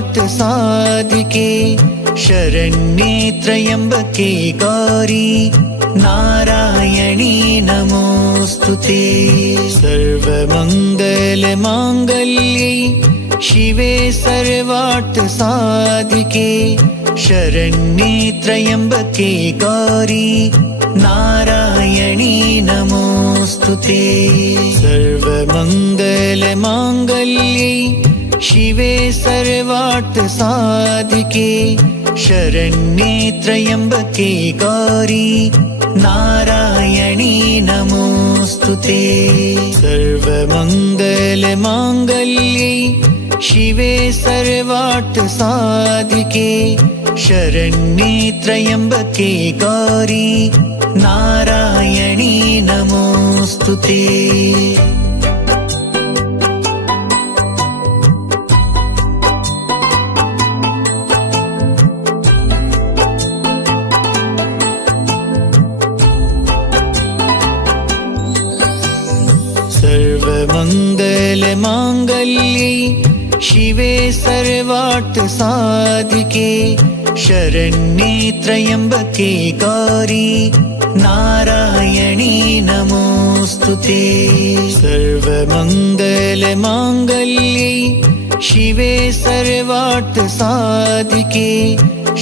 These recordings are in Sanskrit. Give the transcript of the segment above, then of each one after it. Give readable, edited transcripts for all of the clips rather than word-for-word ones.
सर्वार्थ साधिके शरण्ये त्र्यम्बके गौरी नारायणी नमोस्तुते। सर्वमङ्गलमाङ्गल्ये शिवे सर्वार्थ साधिके शरण्ये त्र्यम्बके गौरी नारायणी नमोस्तुते। सर्वमङ्गलमाङ्गल्ये शिवे सर्वार्थ साधिके शरण्ये त्र्यम्बके गौरी नारायणी नमोस्तुते। सर्वमङ्गलमाङ्गल्ये शिवे सर्वार्थ साधिके शरण्ये त्र्यम्बके गौरी नारायणी नमोस्तुते। सर्वमङ्गलमाङ्गल्ये शिवे सर्वार्थ साधिके शरण्ये त्र्यम्बके गौरी नारायणी नमोस्तुते। सर्वमङ्गलमाङ्गल्ये शिवे सर्वार्थ साधिके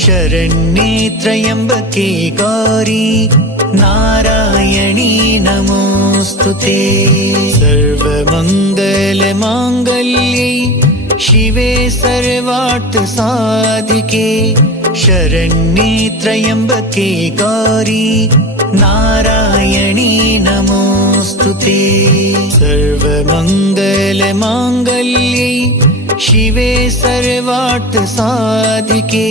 शरण्ये त्र्यम्बके गौरी नारायणी नमोस्तुते। सर्वमङ्गलमाङ्गल्ये शिवे सर्वार्थ साधिके शरण्ये त्र्यम्बके गौरी नारायणी नमोस्तुते। सर्वमङ्गलमाङ्गल्ये शिवे सर्वार्थ साधिके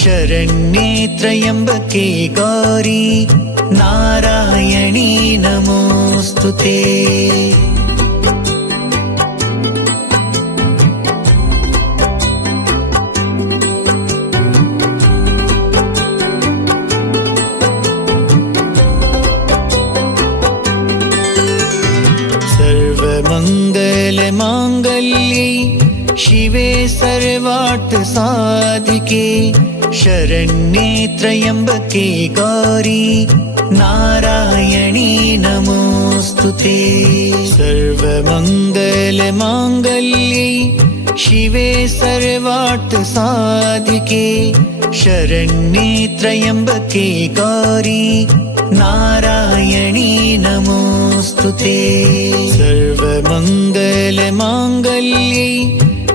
शरण्ये त्र्यम्बके गौरी नारायणी नमोस्तुते। सर्वमङ्गलमाङ्गल्ये शिवे सर्वार्थ साधिके शरण्ये त्र्यम्बके गौरी नारायणी नमोस्तुते। सर्वमङ्गलमाङ्गल्ये शिवे सर्वार्थ साधिके शरण्ये त्र्यम्बके गौरी नारायणी नमोस्तुते। सर्वमङ्गलमाङ्गल्ये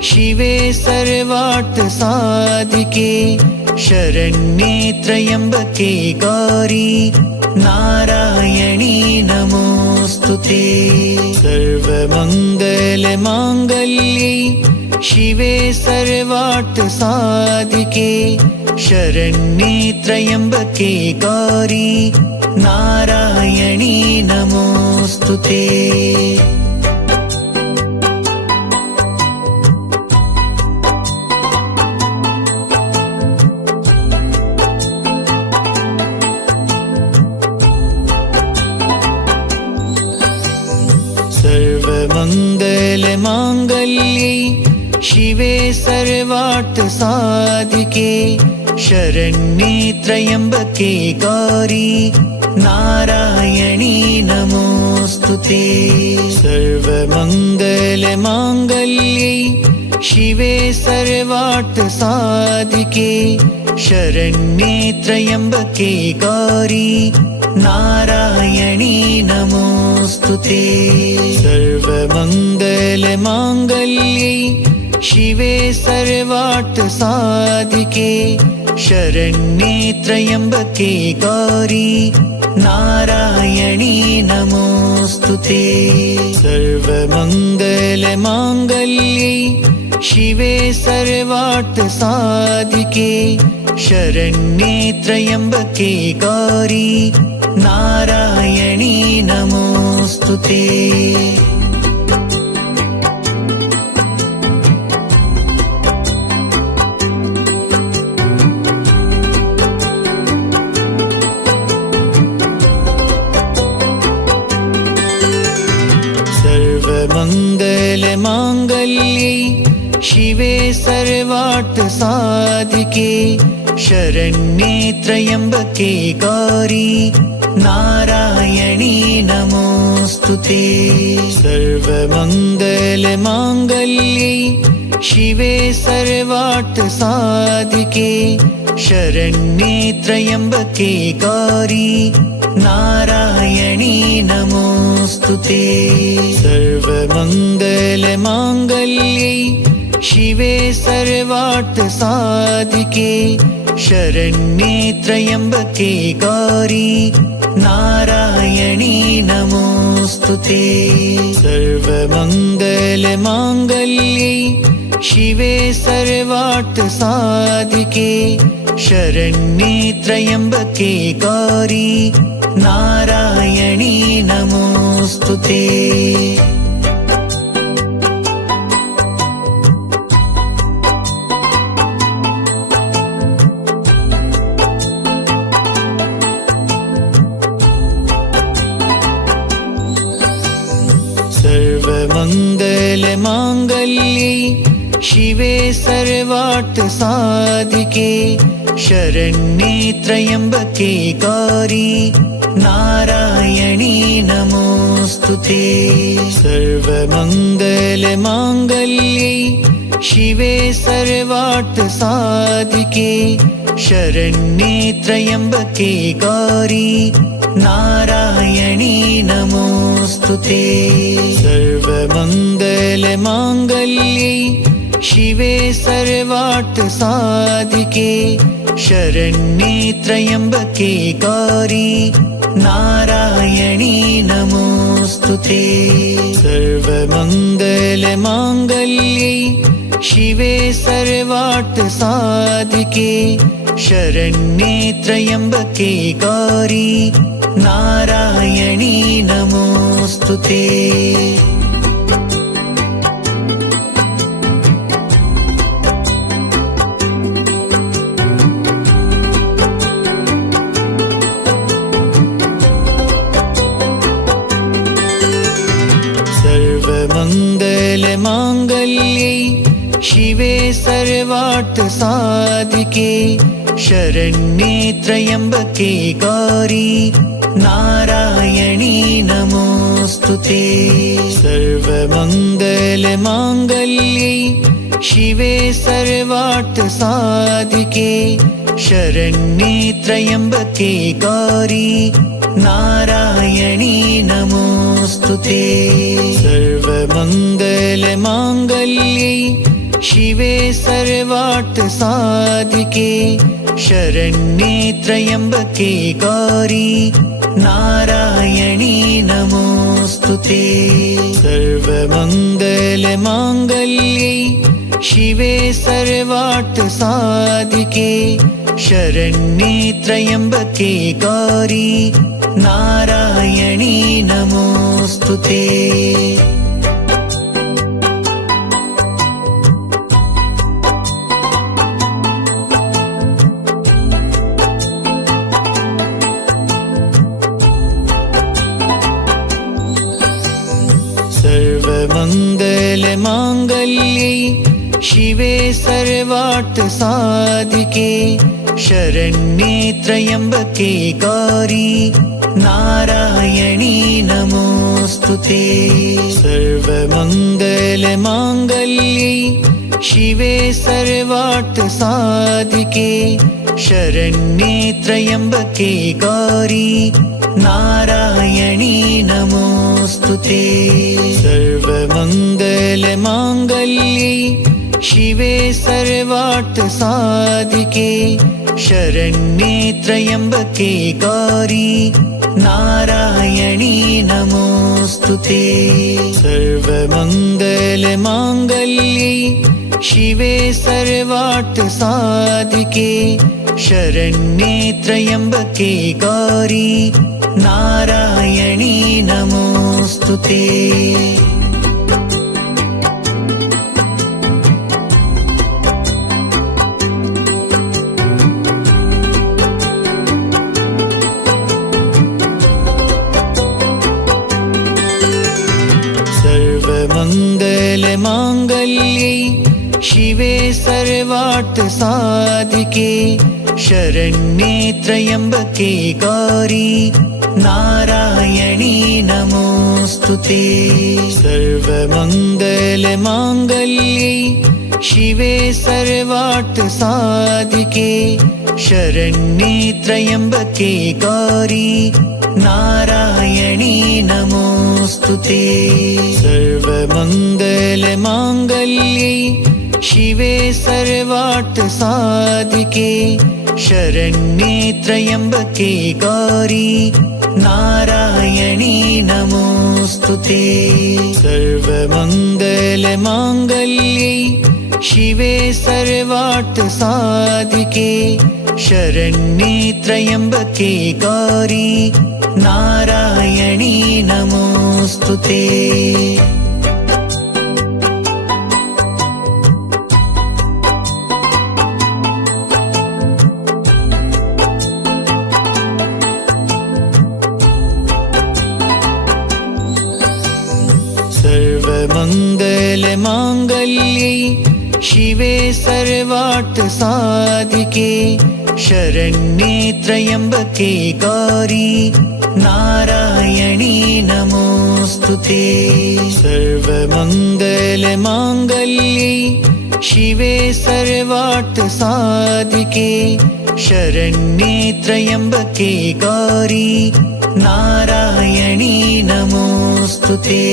शिवे सर्वार्थ साधिके शरण्ये त्र्यम्बके गौरी नारायणी नमोस्तुते। सर्वमङ्गलमाङ्गल्ये शिवे सर्वार्थ साधिके शरण्ये त्र्यम्बके गौरी नारायणी नमोस्तुते। सर्वमङ्गलमाङ्गल्ये शिवे सर्वार्थ साधिके शरण्ये त्र्यम्बके गौरी नारायणी नमोस्तुते। सर्वमङ्गलमाङ्गल्ये शिवे सर्वार्थ साधिके शरण्ये त्र्यम्बके गौरी नारायणी नमोस्तुते। सर्वमङ्गलमाङ्गल्ये शिवे सर्वार्थ साधिके शरण्ये त्र्यम्बके गौरी नारायणी नमोस्तुते। सर्वमङ्गलमाङ्गल्ये शिवे सर्वार्थ साधिके शरण्ये त्र्यम्बके गौरी नारायणी नमोस्तुते। सर्वमङ्गलमाङ्गल्ये शिवे सर्वार्थ साधिके शरण्ये त्र्यम्बके गौरी नारायणी नमोऽस्तुते। सर्वमङ्गलमाङ्गल्ये शिवे सर्वार्थसाधिके शरण्ये त्र्यम्बके गौरी नारायणी नमोऽस्तुते। सर्वमङ्गलमाङ्गल्ये शिवे सर्वार्थसाधिके शरण्ये त्र्यम्बके गौरी नारायणी नमोऽस्तुते। सर्वमङ्गलमाङ्गल्ये शिवे सर्वार्थसाधिके शरण्ये त्र्यम्बके गौरी नारायणी नमोऽस्तुते। सर्वमङ्गलमाङ्गल्ये शिवे सर्वार्थसाधिके शरण्ये त्र्यम्बके गौरी नारायणी नमोऽस्तुते। सर्वमङ्गलमाङ्गल्ये शिवे सर्वार्थसाधिके शरण्ये त्र्यम्बके गौरी नारायणी नमोऽस्तुते। सर्वमङ्गलमाङ्गल्ये शिवे सर्वार्थसाधिके शरण्ये त्र्यम्बके गौरी नारायणी नमोऽस्तुते। सर्वमङ्गलमाङ्गल्ये शिवे सर्वार्थसाधिके शरण्ये त्र्यम्बके गौरी नारायणी नमोऽस्तुते। सर्वमङ्गलमाङ्गल्ये शिवे सर्वार्थसाधिके शरण्ये त्र्यम्बके गौरी नारायणी नमोऽस्तुते। सर्वमङ्गलमाङ्गल्ये शिवे सर्वार्थसाधिके शरण्ये त्र्यम्बके गौरी नारायणी नमोऽस्तुते। सर्वमङ्गलमाङ्गल्ये शिवे सर्वार्थसाधिके शरण्ये त्र्यम्बके गौरी नारायणी नमोऽस्तुते। सर्वमङ्गलमाङ्गल्ये शिवे सर्वार्थसाधिके शरण्ये त्र्यम्बके गौरी नारायणी नमोऽस्तुते। सर्वमङ्गलमाङ्गल्ये शिवे सर्वार्थसाधिके शरण्ये त्र्यम्बके गौरी नारायणी नमोऽस्तुते। सर्वमङ्गलमाङ्गल्ये शिवे सर्वार्थसाधिके शरण्ये त्र्यम्बके गौरी नारायणी नमोऽस्तुते। सर्वमङ्गलमाङ्गल्ये शिवे सर्वार्थसाधिके शरण्ये त्र्यम्बके गौरी नारायणी नमोऽस्तुते। सर्वमङ्गलमाङ्गल्ये शिवे सर्वार्थसाधिके शरण्ये त्र्यम्बके गौरी नारायणी नमोऽस्तुते। सर्वमङ्गलमाङ्गल्ये शिवे सर्वार्थसाधिके सर्वार्थसाधिके शरण्ये त्र्यम्बके गौरी नारायणी नमोऽस्तुते। सर्वमङ्गलमाङ्गल्ये शिवे सर्वार्थसाधिके शरण्ये त्र्यम्बके गौरी नारायणी नमोऽस्तुते। सर्वमङ्गलमाङ्गल्ये शिवे सर्वार्थसाधिके शरण्ये त्र्यम्बके गौरी नारायणी नमोऽस्तुते। सर्वमङ्गलमाङ्गल्ये शिवे सर्वार्थसाधिके शरण्ये त्र्यम्बके गौरी नारायणी नमोऽस्तुते। सर्वमङ्गलमाङ्गल्ये शिवे सर्वार्थसाधिके शरण्ये त्र्यम्बके गौरी नारायणी नमोऽस्तुते। सर्वमङ्गलमाङ्गल्ये शिवे सर्वार्थसाधिके शरण्ये त्र्यम्बके गौरी नारायणी नमोऽस्तुते।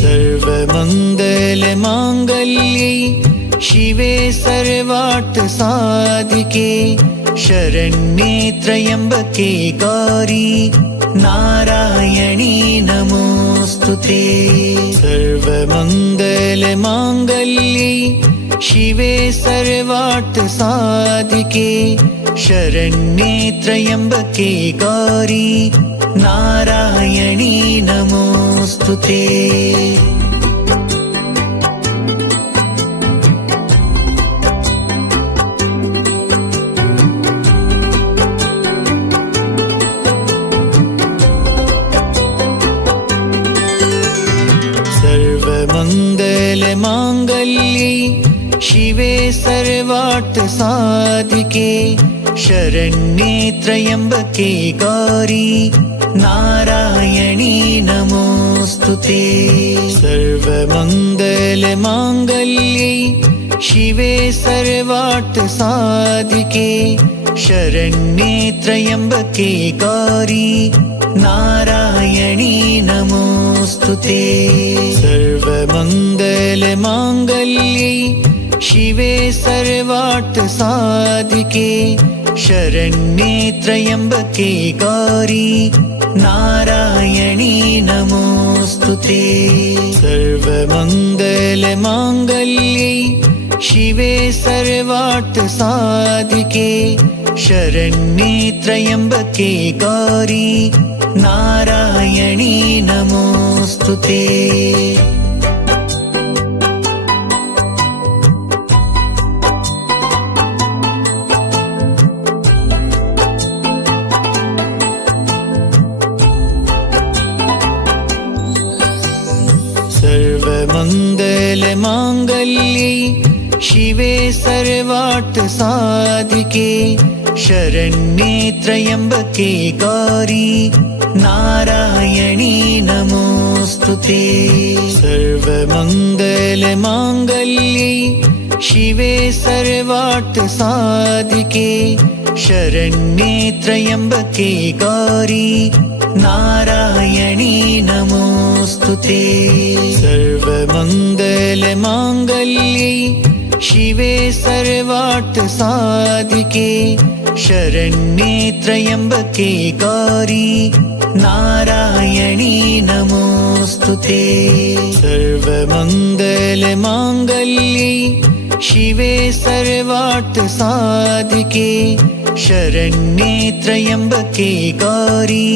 सर्वमङ्गलमाङ्गल्ये शिवे सर्वार्थसाधिके शरण्ये त्र्यम्बके गौरी नारायणी नमोऽस्तुते। सर्वमङ्गलमाङ्गल्ये शिवे सर्वार्थसाधिके शरण्ये त्र्यम्बके गौरी नारायणी नमोऽस्तुते। सर्वमङ्गलमाङ्गल्ये शिवे सर्वार्थसाधिके शरण्ये त्र्यम्बके गौरी नारायणी नमोऽस्तुते। सर्वमङ्गलमाङ्गल्ये शिवे सर्वार्थसाधिके शरण्ये त्र्यम्बके गौरी नारायणी नमोऽस्तुते। सर्वमङ्गलमाङ्गल्ये शिवे सर्वार्थसाधिके शरण्ये त्र्यम्बके गौरी नारायणी नमोऽस्तुते। सर्वमङ्गलमाङ्गल्ये शिवे सर्वार्थसाधिके शरण्ये त्र्यम्बके गौरी नारायणी नमोऽस्तुते। सर्वमङ्गलमाङ्गल्ये शिवे सर्वार्थसाधिके शरण्ये त्र्यम्बके गौरी नारायणी नमोऽस्तुते। सर्वमङ्गलमाङ्गल्ये शिवे सर्वार्थसाधिके शरण्ये त्र्यम्बके गौरी नारायणी नमोऽस्तुते। सर्वमङ्गलमाङ्गल्ये शिवे सर्वार्थसाधिके शरण्ये त्र्यम्बके गौरी नारायणी नमोऽस्तुते। सर्वमङ्गलमाङ्गल्ये शिवे सर्वार्थसाधिके शरण्ये त्र्यम्बके गौरी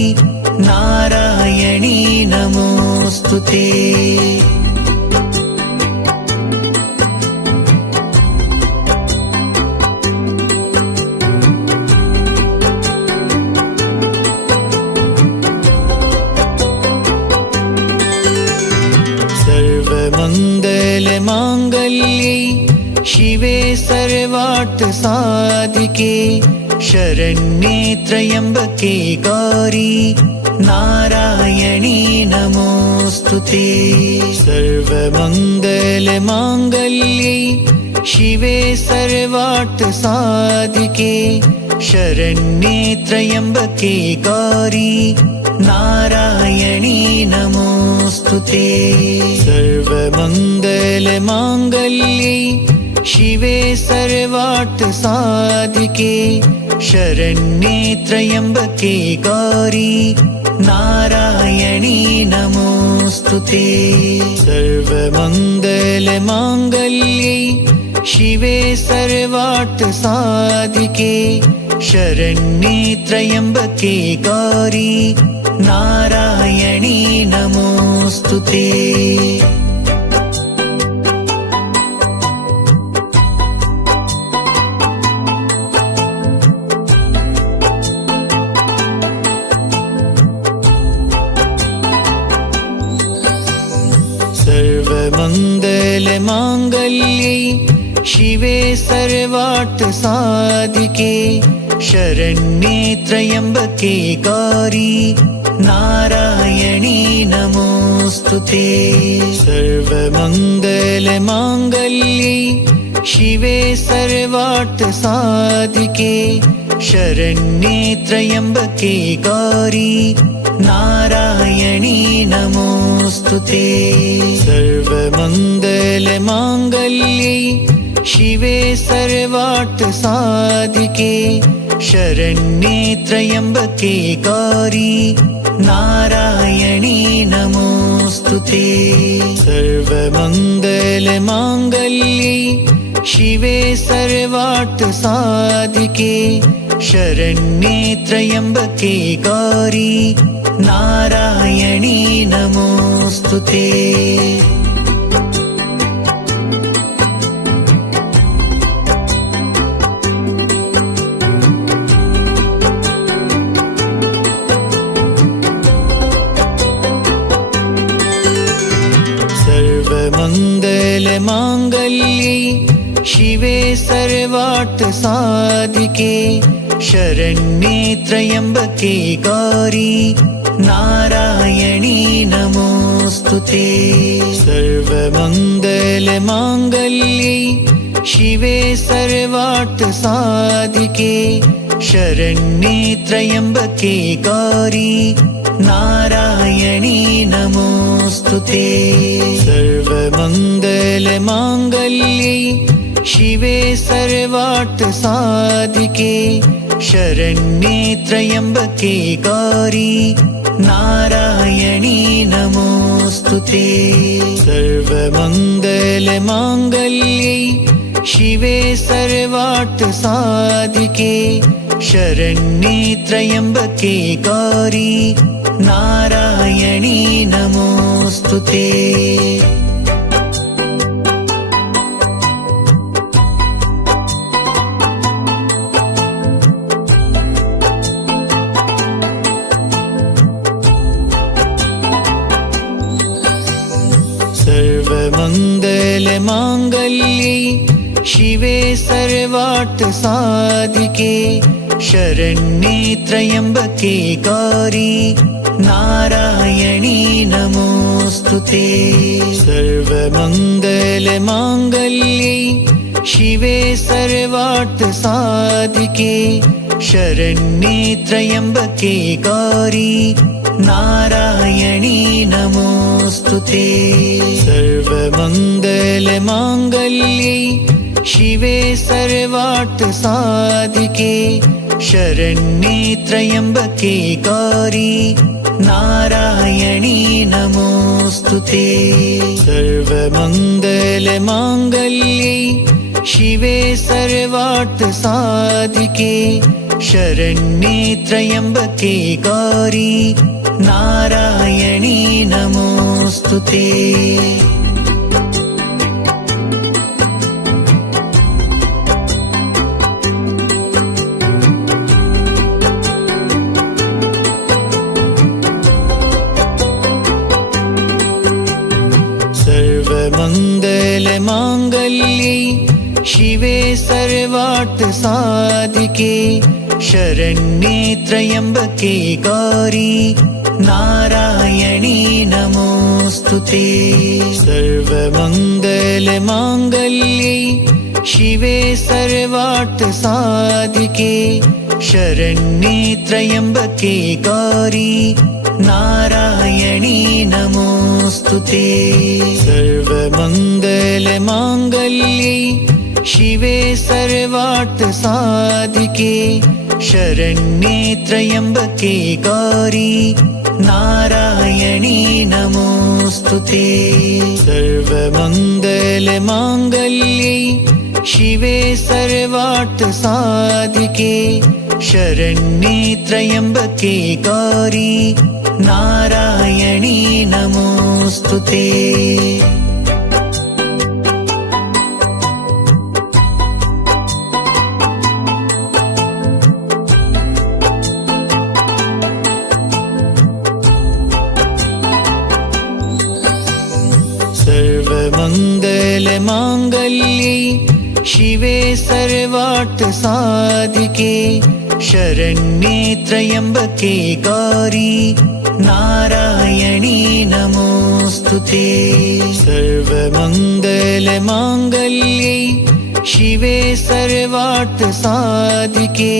नारायणी नमोऽस्तुते। सर्वमङ्गलमाङ्गल्ये शिवे सर्वार्थसाधिके शरण्ये त्र्यम्बके गौरी नारायणी नमोऽस्तुते। सर्वमङ्गलमाङ्गल्ये शिवे सर्वार्थसाधिके शरण्ये त्र्यम्बके गौरी नारायणी नमोऽस्तुते। सर्वमङ्गलमाङ्गल्ये शिवे सर्वार्थसाधिके शरण्ये त्र्यम्बके गौरी नारायणी नमोऽस्तुते। सर्वमङ्गलमाङ्गल्ये शिवे सर्वार्थसाधिके शरण्ये त्र्यम्बके गौरी नारायणी नमोऽस्तुते। सर्वमङ्गलमाङ्गल्ये शिवे सर्वार्थसाधिके शरण्ये त्र्यम्बके गौरी नारायणी नमोऽस्तुते। सर्वमङ्गलमाङ्गल्ये शिवे सर्वार्थसाधिके शरण्ये त्र्यम्बके गौरी नारायणी नमोऽस्तुते। सर्वमङ्गलमाङ्गल्ये शिवे सर्वार्थसाधिके शरण्ये त्र्यम्बके गौरी नारायणी नमोऽस्तुते। सर्वमङ्गलमाङ्गल्ये शिवे सर्वार्थसाधिके शरण्ये त्र्यम्बके गौरी नारायणी नमोऽस्तुते। सर्वमङ्गलमाङ्गल्ये शिवे सर्वार्थसाधिके शरण्ये त्र्यम्बके गौरी नारायणी नमोऽस्तुते। सर्वमङ्गलमाङ्गल्ये शिवे सर्वार्थसाधिके शरण्ये त्र्यम्बके गौरी नारायणी नमोऽस्तुते। सर्वमङ्गलमाङ्गल्ये शिवे सर्वार्थसाधिके शरण्ये त्र्यम्बके गौरी नारायणी नमोऽस्तुते। सर्वमङ्गलमाङ्गल्ये शिवे सर्वार्थसाधिके शरण्ये त्र्यम्बके गौरी नारायणी नमोऽस्तुते। सर्वमङ्गलमाङ्गल्ये शिवे सर्वार्थसाधिके शरण्ये त्र्यम्बके गौरी नारायणी नमोऽस्तुते। सर्वमङ्गलमाङ्गल्ये शिवे सर्वार्थसाधिके शरण्ये त्र्यम्बके गौरी नारायणी नमोऽस्तुते। सर्वमङ्गलमाङ्गल्ये शिवे सर्वार्थसाधिके शरण्ये त्र्यम्बके गौरी नारायणी नमोऽस्तुते। सर्वमङ्गलमाङ्गल्ये शिवे सर्वार्थसाधिके शरण्ये त्र्यम्बके गौरी नारायणी नमोऽस्तुते। सर्वमङ्गलमाङ्गल्ये शिवे सर्वार्थसाधिके शरण्ये त्र्यम्बके गौरी नारायणी नमोऽस्तुते। सर्वमङ्गलमाङ्गल्ये शिवे सर्वार्थसाधिके शरण्ये त्र्यम्बके गौरी नारायणी नमोऽस्तुते। सर्वमङ्गलमाङ्गल्ये शिवे सर्वार्थसाधिके शरण्ये त्र्यम्बके गौरी नारायणी नमोऽस्तुते। सर्वमङ्गलमाङ्गल्ये शिवे सर्वार्थसाधिके शरण्ये त्र्यम्बके गौरी नारायणी नमोऽस्तुते। सर्वमङ्गलमाङ्गल्ये शिवे सर्वार्थसाधिके शरण्ये त्र्यम्बके गौरी नारायणी नमोऽस्तुते। सर्वमङ्गलमाङ्गल्ये शिवे सर्वार्थसाधिके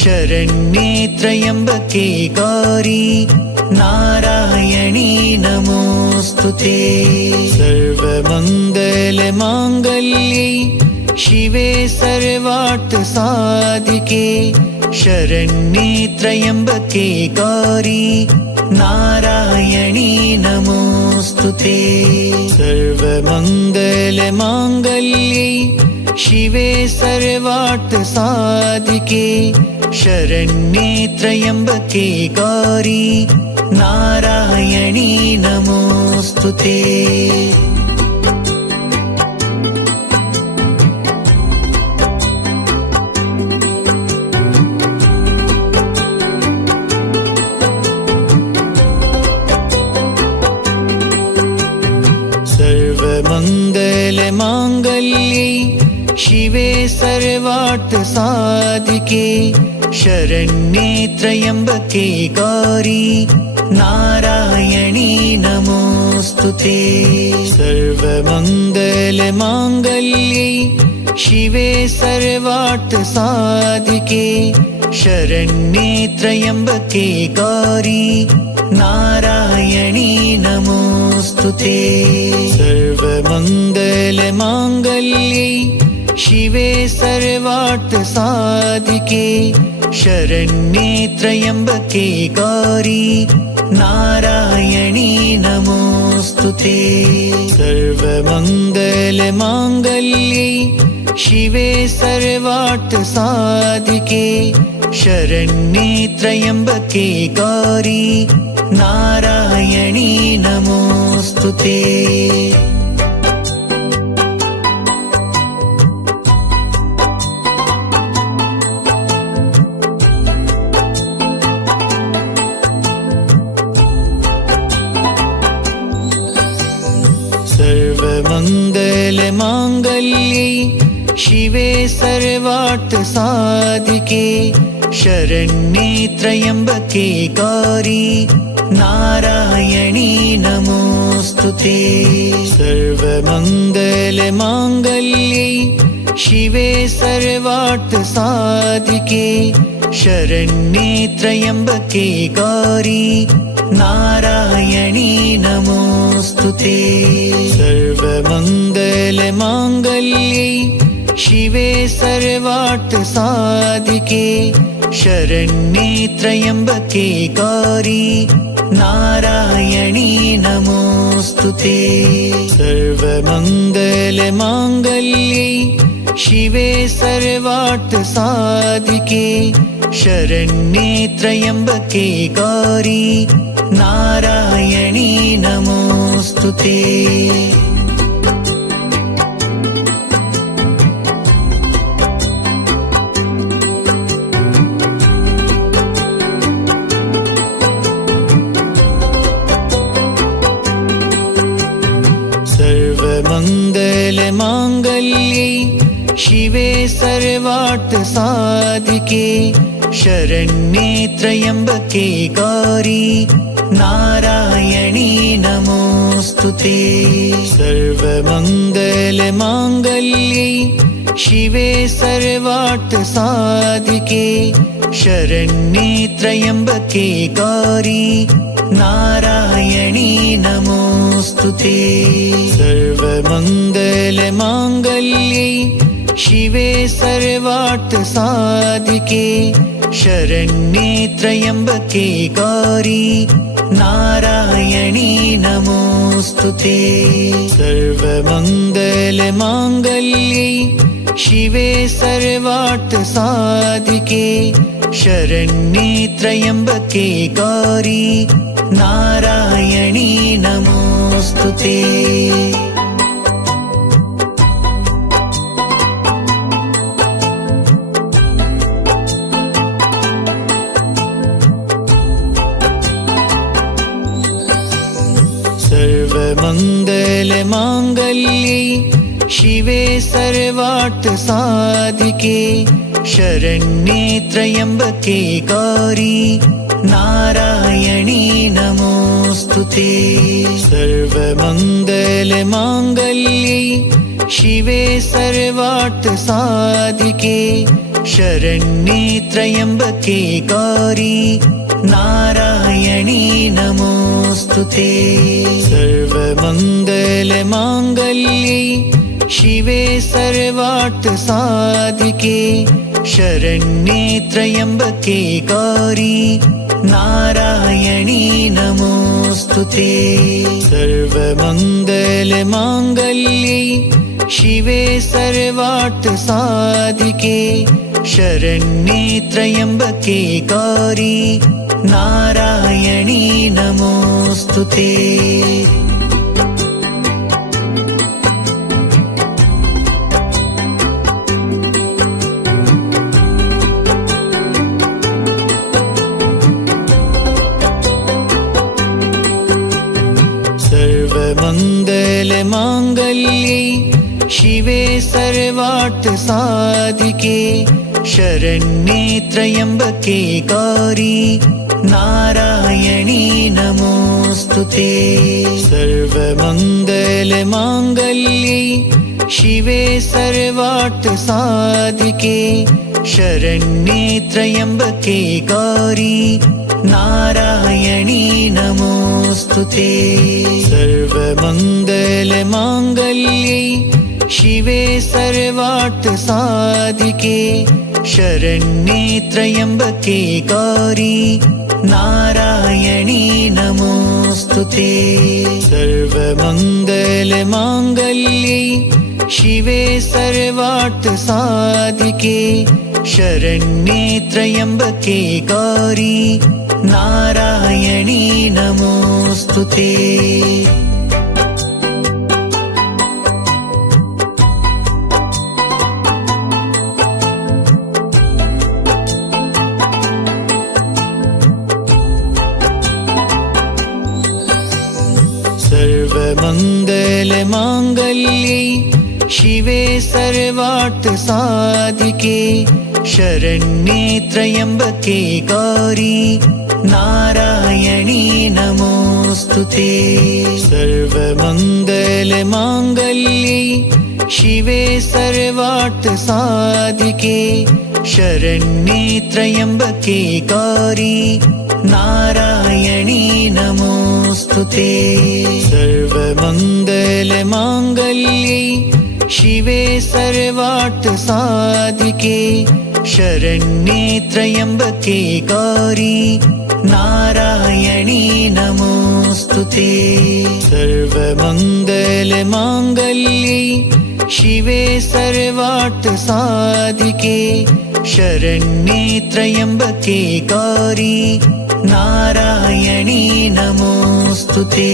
शरण्ये त्र्यम्बके गौरी नारायणी नमोऽस्तुते। सर्वमङ्गलमाङ्गल्ये शिवे सर्वार्थसाधिके शरण्ये त्र्यम्बके गौरी नारायणी नमोऽस्तुते। सर्वमङ्गलमाङ्गल्ये शिवे सर्वार्थसाधिके शरण्ये त्र्यम्बके गौरी नारायणी नमोऽस्तुते। सर्वमङ्गलमाङ्गल्ये शिवे सर्वार्थसाधिके शरण्ये त्र्यम्बके गौरी नारायणी नमोऽस्तुते। सर्वमङ्गलमाङ्गल्ये शिवे सर्वार्थसाधिके शरण्ये त्र्यम्बके गौरी नारायणी नमोऽस्तुते। सर्वमङ्गलमाङ्गल्ये शिवे सर्वार्थसाधिके शरण्ये त्र्यम्बके गौरी नारायणी नमोऽस्तुते। सर्वमङ्गलमाङ्गल्ये शिवे सर्वार्थसाधिके शरण्ये त्र्यम्बके गौरी नारायणी नमोऽस्तुते। सर्वमङ्गलमाङ्गल्ये शिवे सर्वार्थसाधिके शरण्ये त्र्यम्बके गौरी नारायणी नमोऽस्तुते। सर्वमङ्गलमाङ्गल्ये शिवे सर्वार्थसाधिके शरण्ये त्र्यम्बके गौरी नारायणी नमोऽस्तुते। सर्वमङ्गलमाङ्गल्ये शिवे सर्वार्थसाधिके शरण्ये त्र्यम्बके गौरी नारायणी नमोऽस्तुते। सर्वमङ्गलमाङ्गल्ये शिवे सर्वार्थसाधिके शरण्ये त्र्यम्बके गौरी नारायणी नमोऽस्तुते। सर्वमङ्गलमाङ्गल्ये शिवे सर्वार्थसाधिके शरण्ये त्र्यम्बके गौरी नारायणी नमोऽस्तुते। सर्वमङ्गलमाङ्गल्ये शिवे सर्वार्थसाधिके शरण्ये त्र्यम्बके गौरी नारायणी नमोऽस्तुते। सर्वमङ्गलमाङ्गल्ये शिवे सर्वार्थसाधिके शरण्ये त्र्यम्बके गौरी नारायणी नमोऽस्तुते। सर्वमङ्गलमाङ्गल्ये शिवे सर्वार्थसाधिके शरण्ये त्र्यम्बके गौरी नारायणी नमोऽस्तुते। सर्वमङ्गलमाङ्गल्ये शिवे सर्वार्थसाधिके शरण्ये त्र्यम्बके गौरी नारायणी नमोऽस्तुते। सर्वमङ्गलमाङ्गल्ये शिवे सर्वार्थसाधिके शरण्ये त्र्यम्बके गौरी नारायणी नमोऽस्तुते। सर्वमङ्गलमाङ्गल्ये शिवे सर्वार्थसाधिके शरण्ये त्र्यम्बके गौरी नारायणी नमोऽस्तुते। सर्वमङ्गलमाङ्गल्ये शिवे सर्वार्थसाधिके शरण्ये त्र्यम्बके गौरी नारायणी नमोऽस्तुते। सर्वमङ्गलमाङ्गल्ये शिवे सर्वार्थसाधिके शरण्ये त्र्यम्बके गौरी नारायणी नमोऽस्तुते। सर्वमङ्गलमाङ्गल्ये शिवे सर्वार्थसाधिके शरण्ये त्र्यम्बके गौरी नारायणी नमोऽस्तुते। सर्वमङ्गलमाङ्गल्ये शिवे सर्वार्थसाधिके शरण्ये त्र्यम्बके गौरी नारायणी नमोऽस्तुते। सर्वमङ्गलमाङ्गल्ये शिवे सर्वार्थसाधिके शरण्ये त्र्यम्बके गौरी नारायणी नमोऽस्तुते। सर्वमङ्गलमाङ्गल्ये शिवे सर्वार्थसाधिके शरण्ये त्र्यम्बके गौरी नारायणी नमोऽस्तुते। सर्वमङ्गलमाङ्गल्ये शिवे सर्वार्थसाधिके शरण्ये त्र्यम्बके गौरी नारायणी नमोऽस्तुते। सर्वमङ्गलमाङ्गल्ये शिवे सर्वार्थसाधिके शरण्ये त्र्यम्बके गौरी नारायणी नमोऽस्तुते। सर्वमङ्गलमाङ्गल्ये शिवे सर्वार्थसाधिके शरण्ये त्र्यम्बके गौरी नारायणी नमोऽस्तुते।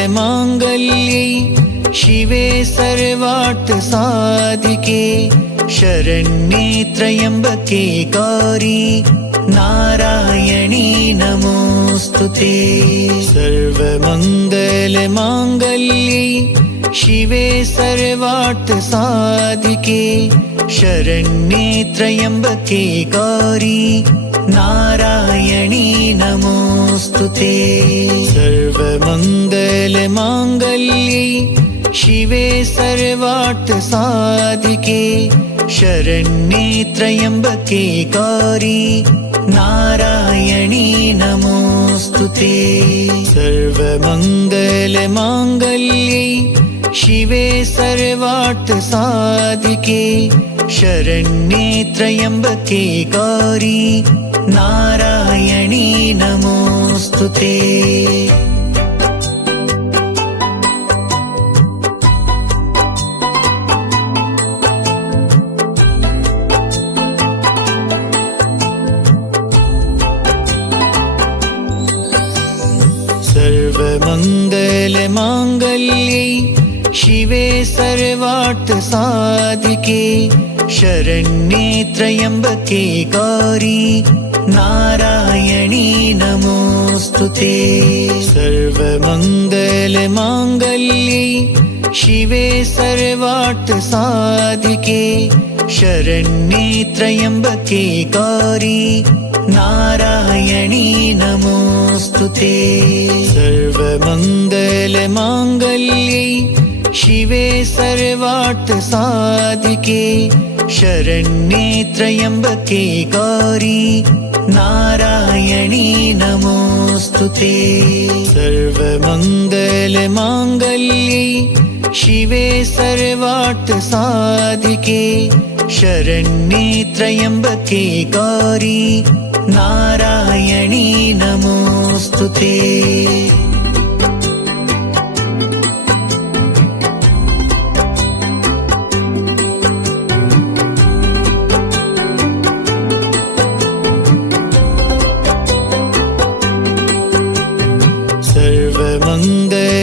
सर्वमङ्गलमाङ्गल्ये शिवे सर्वार्थसाधिके शरण्ये त्र्यम्बके गौरी नारायणी नमोऽस्तुते। सर्वमङ्गलमाङ्गल्ये शिवे सर्वार्थसाधिके शरण्ये त्र्यम्बके गौरी नारायणी नमोऽस्तुते। सर्वमङ्गलमाङ्गल्ये शिवे सर्वार्थसाधिके शरण्ये त्र्यम्बके गौरी नारायणी नमोऽस्तुते। सर्वमङ्गलमाङ्गल्ये शिवे सर्वार्थसाधिके शरण्ये त्र्यम्बके गौरी नारायणी नमोऽस्तुते। सर्वमङ्गलमाङ्गल्ये शिवे सर्वार्थसाधिके शरण्ये त्र्यम्बके गौरी नारायणी नमोऽस्तुते। सर्वमङ्गलमाङ्गल्ये शिवे सर्वार्थसाधिके शरण्ये त्र्यम्बके गौरी नारायणी नमोऽस्तुते। सर्वमङ्गलमाङ्गल्ये शिवे सर्वार्थसाधिके शरण्ये त्र्यम्बके गौरी नारायणी नमोऽस्तुते। सर्वमङ्गलमाङ्गल्ये शिवे सर्वार्थसाधिके शरण्ये त्र्यम्बके गौरी नारायणी नमोऽस्तुते।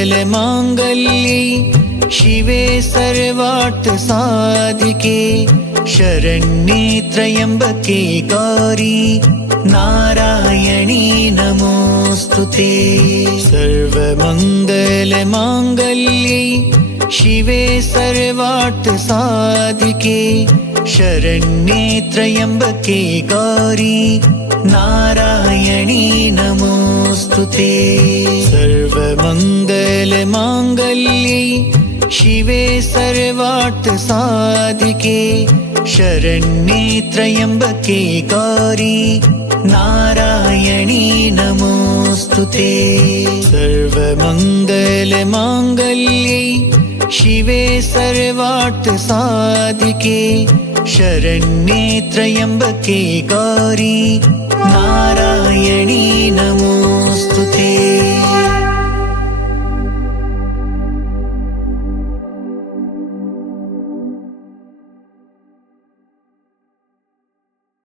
सर्वमङ्गलमाङ्गल्ये शिवे सर्वार्थसाधिके शरण्ये त्र्यम्बके गौरी नारायणी नमोऽस्तुते। सर्वमङ्गलमाङ्गल्ये शिवे सर्वार्थसाधिके शरण्ये त्र्यम्बके गौरी नारायणी नमोऽस्तुते। सर्वमङ्गलमाङ्गल्ये शिवे सर्वार्थसाधिके शरण्ये त्र्यम्बके गौरी नारायणी नमोऽस्तुते। सर्वमङ्गलमाङ्गल्ये शिवे सर्वार्थसाधिके शरण्ये त्र्यम्बके गौरी नारायणी नमोऽस्तुते।